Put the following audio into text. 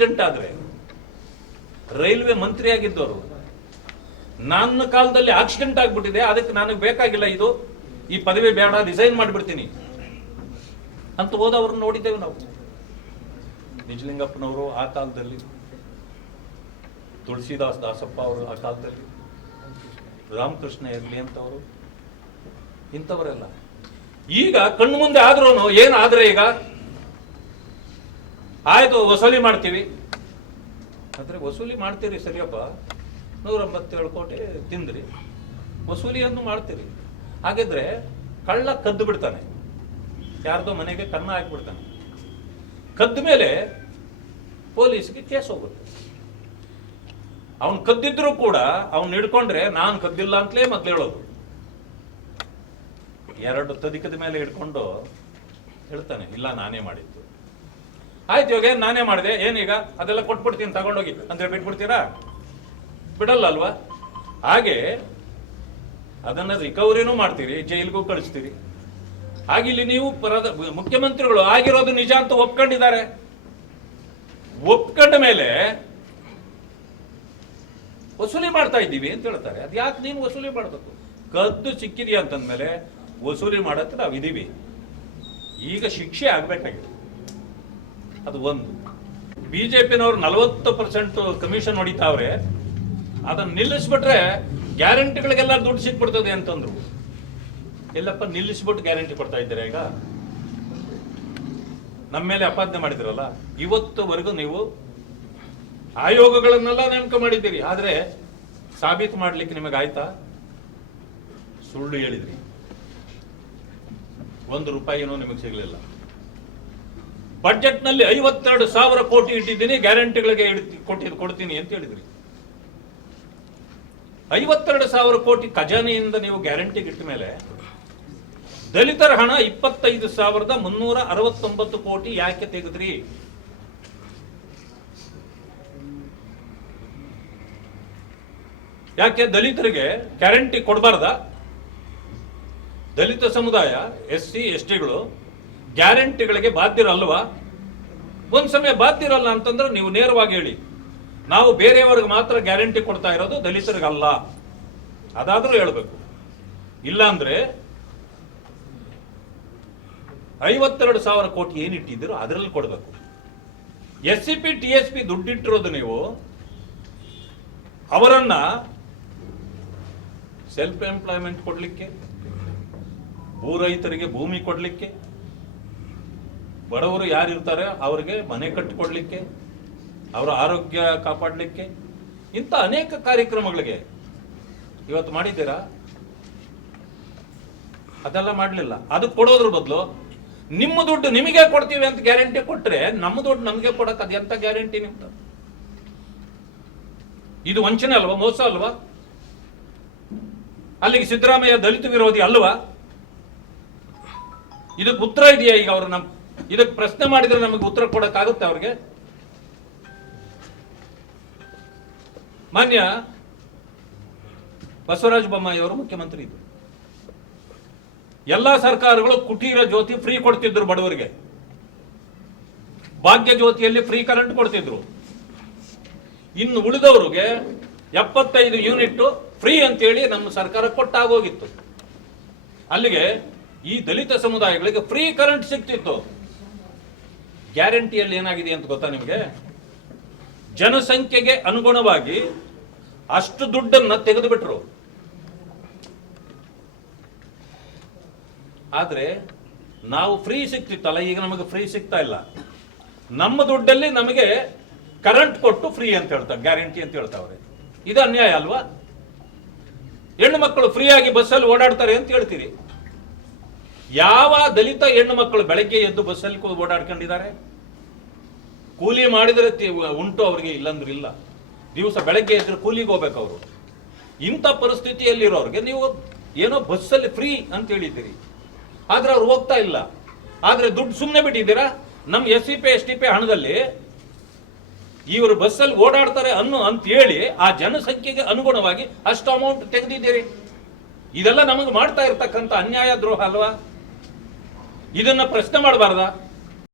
Accident ಆದ್ರೆ, railway ಮಂತ್ರಿ ಆಗಿದ್ದವರು, ನನ್ನ ಕಾಲದಲ್ಲಿ ಆಕ್ಸಿಡೆಂಟ್ ಆಗ್ಬಿಟ್ಟಿದೆ, ಅದಕ್ಕೆ ನನಗೆ ಬೇಕಾಗಿಲ್ಲ ಇದು, ಈ ಪದವಿ ಬೇಡ, ರಿಸೈನ್ ಮಾಡಿಬಿಡ್ತೀನಿ ಅಂತ ಹೋದವ್ರನ್ನ ನೋಡಿದ್ದೇವೆ ನಾವು. ನಿಜಲಿಂಗಪ್ಪನವರು ಆ ಕಾಲದಲ್ಲಿ, ತುಳಸಿದಾಸ್ ದಾಸಪ್ಪ ಅವರು ಆ ಕಾಲದಲ್ಲಿ, ರಾಮಕೃಷ್ಣ ಹೆಗ್ಲಿ ಅಂತವರು, ಇಂಥವರೆಲ್ಲ ಈಗ ಕಣ್ಣು ಮುಂದೆ ಆದ್ರೂ ಏನಾದ್ರೆ ಈಗ ಆಯ್ತು ವಸೂಲಿ ಮಾಡ್ತೀವಿ ಅಂದ್ರೆ, ವಸೂಲಿ ಮಾಡ್ತೀರಿ ಸರಿಯಪ್ಪ, 187 ಕೋಟಿ ತಿಂದ್ರಿ, ವಸೂಲಿಯನ್ನು ಮಾಡ್ತೀರಿ. ಹಾಗಿದ್ರೆ ಕಳ್ಳ ಕದ್ದು ಬಿಡ್ತಾನೆ, ಯಾರ್ದೋ ಮನೆಗೆ ಕನ್ನ ಹಾಕ್ಬಿಡ್ತಾನೆ, ಕದ್ದ ಮೇಲೆ ಪೊಲೀಸ್ಗೆ ಕೇಸ್ ಹೋಗುತ್ತೆ. ಅವನು ಕದ್ದಿದ್ರು ಕೂಡ ಅವನು ಹಿಡ್ಕೊಂಡ್ರೆ ನಾನು ಕದ್ದಿಲ್ಲ ಅಂತಲೇ ಮತ್ತೆ ಹೇಳೋದು. 2 ತದಿಕದ ಮೇಲೆ ಹಿಡ್ಕೊಂಡು ಹೇಳ್ತಾನೆ ಇಲ್ಲ ನಾನೇ ಮಾಡಿದ್ದು. ಆಯ್ತು, ಇವಾಗ ಏನ್ ನಾನೇ ಮಾಡಿದೆ, ಏನೀಗ ಅದೆಲ್ಲ ಕೊಟ್ಬಿಡ್ತೀನಿ ತಗೊಂಡೋಗಿ ಅಂದ್ರೆ ಬಿಟ್ಬಿಡ್ತೀರಾ? ಬಿಡಲ್ಲ ಅಲ್ವಾ? ಹಾಗೆ ಅದನ್ನ ರಿಕವರಿನೂ ಮಾಡ್ತೀರಿ, ಜೈಲಿಗೂ ಕಳಿಸ್ತೀರಿ. ಹಾಗಿಲ್ಲಿ ನೀವು ಮುಖ್ಯಮಂತ್ರಿಗಳು ಆಗಿರೋದು ನಿಜ ಅಂತ ಒಪ್ಕೊಂಡಿದ್ದಾರೆ. ಒಪ್ಕೊಂಡ ಮೇಲೆ ವಸೂಲಿ ಮಾಡ್ತಾ ಇದ್ದೀವಿ ಅಂತ ಹೇಳ್ತಾರೆ. ಅದು ಯಾಕೆ ನೀನು ವಸೂಲಿ ಮಾಡಬೇಕು? ಕದ್ದು ಸಿಕ್ಕಿದೆಯಾ ಅಂತಂದ್ಮೇಲೆ ವಸೂಲಿ ಮಾಡಕ್ಕೆ ನಾವು ಇದೀವಿ. ಈಗ ಶಿಕ್ಷೆ ಆಗ್ಬೇಕಾಗಿದೆ. ಅದು ಒಂದು. ಬಿಜೆಪಿನವ್ರು 40% ಕಮಿಷನ್ ಹೊಡಿತಾವ್ರೆ, ಅದನ್ನ ನಿಲ್ಲಿಸ್ಬಿಟ್ರೆ ಗ್ಯಾರಂಟಿಗಳಿಗೆಲ್ಲ ದುಡ್ಡು ಸಿಕ್ಬಿಡ್ತದೆ ಅಂತಂದ್ರು. ಎಲ್ಲಪ್ಪ ನಿಲ್ಲಿಸ್ಬಿಟ್ಟು ಗ್ಯಾರಂಟಿ ಕೊಡ್ತಾ ಇದ್ದೀರಾ? ಈಗ ನಮ್ಮ ಮೇಲೆ ಅಪಾದನೆ ಮಾಡಿದಿರಲ್ಲ, ಇವತ್ತುವರೆಗೂ ನೀವು ಆಯೋಗಗಳನ್ನೆಲ್ಲ ನೇಮಕ ಮಾಡಿದ್ದೀರಿ, ಆದ್ರೆ ಸಾಬೀತು ಮಾಡ್ಲಿಕ್ಕೆ ನಿಮಗೆ ಆಯ್ತಾ? ಸುಳ್ಳು ಹೇಳಿದ್ರಿ, 1 ರೂಪಾಯಿನೂ ನಿಮಗೆ ಸಿಗಲಿಲ್ಲ. ಬಜೆಟ್ ನಲ್ಲಿ 52,000 ಕೋಟಿ ಇಟ್ಟಿದ್ದೀನಿ, ಗ್ಯಾರಂಟಿಗಳಿಗೆ ಕೊಡ್ತೀನಿ ಅಂತ ಹೇಳಿದ್ರಿ. 52,000 ಕೋಟಿ ಖಜಾನೆಯಿಂದ ನೀವು ಗ್ಯಾರಂಟಿಗೆ ಇಟ್ಟ ಮೇಲೆ ದಲಿತರ ಹಣ 25,369 ಕೋಟಿ ಯಾಕೆ ತೆಗೆದ್ರಿ? ಯಾಕೆ ದಲಿತರಿಗೆ ಗ್ಯಾರಂಟಿ ಕೊಡಬಾರ್ದ? ದಲಿತ ಸಮುದಾಯ, SC STಗಳು ಗ್ಯಾರಂಟಿಗಳಿಗೆ ಬಾಧ್ಯರಲ್ವಾ? ಒಂದ್ ಸಮಯ ಬಾಧ್ಯರಲ್ಲ ಅಂತಂದ್ರೆ ನೀವು ನೇರವಾಗಿ ಹೇಳಿ, ನಾವು ಬೇರೆಯವ್ರಿಗೆ ಮಾತ್ರ ಗ್ಯಾರಂಟಿ ಕೊಡ್ತಾ ಇರೋದು, ದಲಿತರಿಗಲ್ಲ. ಅದಾದ್ರೂ ಹೇಳ್ಬೇಕು. ಇಲ್ಲ ಅಂದ್ರೆ 52,000 ಕೋಟಿ ಏನಿಟ್ಟಿದ್ದೀರೋ ಅದರಲ್ಲಿ ಕೊಡಬೇಕು. SCP TSP ದುಡ್ಡಿಟ್ಟಿರೋದು ನೀವು ಅವರನ್ನ ಸೆಲ್ಫ್ ಎಂಪ್ಲಾಯ್ಮೆಂಟ್ ಕೊಡ್ಲಿಕ್ಕೆ, ಭೂ ರೈತರಿಗೆ ಭೂಮಿ ಕೊಡ್ಲಿಕ್ಕೆ, ಬಡವರು ಯಾರಿರ್ತಾರೆ ಅವರಿಗೆ ಮನೆ ಕಟ್ಟಿಕೊಡ್ಲಿಕ್ಕೆ, ಅವರ ಆರೋಗ್ಯ ಕಾಪಾಡಲಿಕ್ಕೆ, ಇಂಥ ಅನೇಕ ಕಾರ್ಯಕ್ರಮಗಳಿಗೆ ಇವತ್ತು ಮಾಡಿದ್ದೀರಾ? ಅದೆಲ್ಲ ಮಾಡಲಿಲ್ಲ. ಅದು ಕೊಡೋದ್ರ ಬದಲು ನಿಮ್ಮ ದುಡ್ಡು ನಿಮಗೆ ಕೊಡ್ತೀವಿ ಅಂತ ಗ್ಯಾರಂಟಿ ಕೊಟ್ರೆ, ನಮ್ಮ ದುಡ್ಡು ನಮಗೆ ಕೊಡಕ್ ಅದು ಎಂತ ಗ್ಯಾರಂಟಿ ನಿಮ್ದು? ಇದು ವಂಚನೆ ಅಲ್ವಾ? ಮೋಸ ಅಲ್ವಾ? ಅಲ್ಲಿಗೆ ಸಿದ್ದರಾಮಯ್ಯ ದಲಿತ ವಿರೋಧಿ ಅಲ್ವಾ? ಇದಕ್ಕೆ ಉತ್ತರ ಇದೆಯಾ? ಈಗ ಅವರು ಇದಕ್ಕೆ ಪ್ರಶ್ನೆ ಮಾಡಿದ್ರೆ ನಮಗೆ ಉತ್ತರ ಕೊಡಕ್ಕಾಗುತ್ತೆ ಅವ್ರಿಗೆ? ಮಾನ್ಯ ಬಸವರಾಜ ಬೊಮ್ಮಾಯಿ ಅವರು ಮುಖ್ಯಮಂತ್ರಿ ಇದ್ರು. ಎಲ್ಲಾ ಸರ್ಕಾರಗಳು ಕುಟೀರ ಜ್ಯೋತಿ ಫ್ರೀ ಕೊಡ್ತಿದ್ರು ಬಡವರಿಗೆ, ಭಾಗ್ಯ ಜ್ಯೋತಿಯಲ್ಲಿ ಫ್ರೀ ಕರೆಂಟ್ ಕೊಡ್ತಿದ್ರು. ಇನ್ನು ಉಳಿದವರಿಗೆ 75 ಯೂನಿಟ್ ಫ್ರೀ ಅಂತೇಳಿ ನಮ್ಮ ಸರ್ಕಾರ ಕೊಟ್ಟಾಗೋಗಿತ್ತು. ಅಲ್ಲಿಗೆ ಈ ದಲಿತ ಸಮುದಾಯಗಳಿಗೆ ಫ್ರೀ ಕರೆಂಟ್ ಸಿಗ್ತಿತ್ತು. ಗ್ಯಾರಂಟಿಯಲ್ಲಿ ಏನಾಗಿದೆ ಅಂತ ಗೊತ್ತಾ ನಿಮಗೆ? ಜನಸಂಖ್ಯೆಗೆ ಅನುಗುಣವಾಗಿ ಅಷ್ಟು ದುಡ್ಡನ್ನ ತೆಗೆದು ಬಿಟ್ರು. ಆದ್ರೆ ನಾವು ಫ್ರೀ ಸಿಗ್ತಿತ್ತಲ್ಲ, ಈಗ ನಮಗೆ ಫ್ರೀ ಸಿಗ್ತಾ ಇಲ್ಲ. ನಮ್ಮ ದುಡ್ಡಲ್ಲಿ ನಮಗೆ ಕರೆಂಟ್ ಕೊಟ್ಟು ಫ್ರೀ ಅಂತ ಹೇಳ್ತಾರೆ, ಗ್ಯಾರಂಟಿ ಅಂತ ಹೇಳ್ತಾವ್ರೆ. ಇದು ಅನ್ಯಾಯ ಅಲ್ವಾ? ಹೆಣ್ಣು ಮಕ್ಕಳು ಫ್ರೀ ಆಗಿ ಬಸ್ಸಲ್ಲಿ ಓಡಾಡ್ತಾರೆ ಅಂತ ಹೇಳ್ತೀರಿ. ಯಾವ ದಲಿತ ಹೆಣ್ಣು ಮಕ್ಕಳು ಬೆಳಗ್ಗೆ ಎದ್ದು ಬಸ್ಸಲ್ಲಿ ಓಡಾಡ್ಕೊಂಡಿದ್ದಾರೆ? ಕೂಲಿ ಮಾಡಿದ್ರೆ ಉಂಟು ಅವ್ರಿಗೆ, ಇಲ್ಲಂದ್ರೆ ಇಲ್ಲ. ದಿವಸ ಬೆಳಗ್ಗೆ ಎದ್ರೆ ಕೂಲಿಗೆ ಹೋಗ್ಬೇಕು ಅವರು. ಇಂಥ ಪರಿಸ್ಥಿತಿಯಲ್ಲಿರೋರಿಗೆ ನೀವು ಏನೋ ಬಸ್ಸಲ್ಲಿ ಫ್ರೀ ಅಂತ ಹೇಳಿದ್ದೀರಿ, ಆದ್ರೆ ಅವ್ರು ಹೋಗ್ತಾ ಇಲ್ಲ. ಆದ್ರೆ ದುಡ್ಡು ಸುಮ್ಮನೆ ಬಿಟ್ಟಿದ್ದೀರಾ. ನಮ್ಮ SCP STP ಹಣದಲ್ಲಿ ಇವರು ಬಸ್ಸಲ್ಲಿ ಓಡಾಡ್ತಾರೆ ಅಂತ ಹೇಳಿ ಆ ಜನಸಂಖ್ಯೆಗೆ ಅನುಗುಣವಾಗಿ ಅಷ್ಟು ಅಮೌಂಟ್ ತೆಗೆದಿದ್ದೀರಿ. ಇದೆಲ್ಲ ನಮಗೆ ಮಾಡ್ತಾ ಇರ್ತಕ್ಕಂಥ ಅನ್ಯಾಯ, ದ್ರೋಹ ಅಲ್ವಾ? ಇದನ್ನ ಪ್ರಶ್ನೆ ಮಾಡಬಾರ್ದಾ?